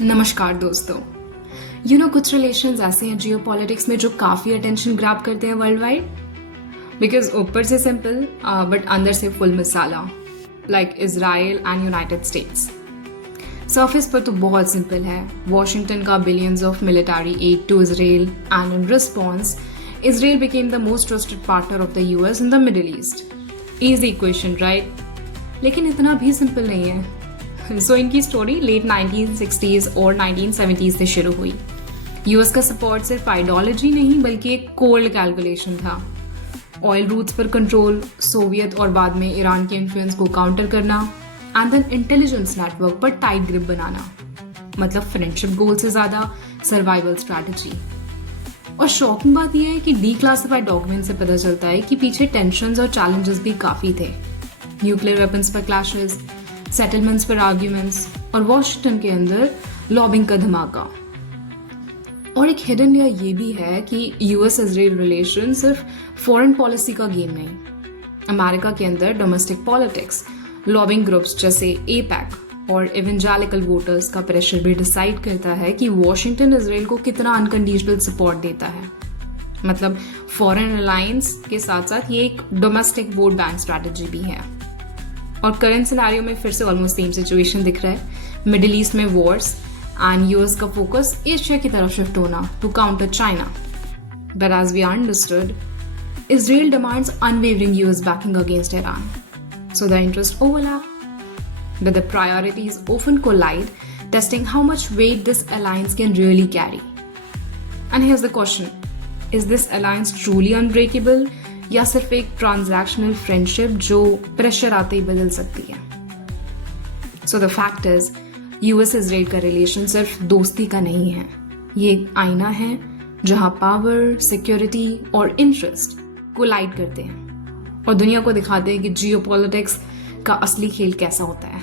नमस्कार दोस्तों। कुछ रिलेशंस ऐसे हैं जियोपॉलिटिक्स में जो काफ़ी अटेंशन ग्रैब करते हैं वर्ल्ड वाइड, बिकॉज ऊपर से सिंपल बट अंदर से full masala, like Israel and United States. Surface पर तो बहुत सिंपल है, वॉशिंगटन का billions of military aid to Israel and in response Israel became the most trusted partner of the US in the Middle East. Easy question right, लेकिन इतना भी simple नहीं है। सो इनकी स्टोरी लेट 1960s और 1970s से शुरू हुई। यूएस का सपोर्ट सिर्फ आइडियोलॉजी नहीं बल्कि एक कोल्ड कैलकुलेशन था। ऑयल रूट्स पर कंट्रोल, सोवियत और बाद में ईरान के इन्फ्लुएंस को काउंटर करना एंड देन इंटेलिजेंस नेटवर्क पर टाइट ग्रिप बनाना, मतलब फ्रेंडशिप गोल से ज्यादा सर्वाइवल स्ट्रैटेजी। और शॉकिंग बात यह है कि डीक्लासिफाइड डॉक्यूमेंट से पता चलता है कि पीछे टेंशंस और चैलेंजेस भी काफी थे। न्यूक्लियर वेपन्स पर क्लैशेस, सेटलमेंट्स पर आर्ग्यूमेंट्स और वॉशिंगटन के अंदर लॉबिंग का धमाका। और एक हिडन लेयर ये भी है कि यूएस इजराइल रिलेशन सिर्फ फॉरेन पॉलिसी का गेम नहीं, अमेरिका के अंदर डोमेस्टिक पॉलिटिक्स, लॉबिंग ग्रुप्स जैसे एपैक और इवेंजेलिकल वोटर्स का प्रेशर भी डिसाइड करता है कि वॉशिंगटन इजराइल को कितना अनकंडीशनल सपोर्ट देता है। मतलब फॉरेन अलायंस के साथ साथ ये एक डोमेस्टिक वोट बैंक स्ट्रैटेजी भी है। और करंट सिनेरियो में फिर से ऑलमोस्ट सेम सिचुएशन दिख रहा है। मिडिल ईस्ट में वॉर्स एंड यूएस का फोकस एशिया की तरफ शिफ्ट होना to counter China. But as we understood, Israel demands unwavering US backing against Iran, so the interest overlap, but the priorities often collide, testing how much weight this alliance can really carry. And here's the question: is this alliance truly unbreakable, या सिर्फ एक transactional friendship जो pressure आते ही बदल सकती है? So the fact is, US Israel का relation सिर्फ दोस्ती का नहीं है, ये एक आईना है जहां पावर, सिक्योरिटी और इंटरेस्ट कोलाइड करते हैं और दुनिया को दिखाते हैं कि जियोपॉलिटिक्स का असली खेल कैसा होता है।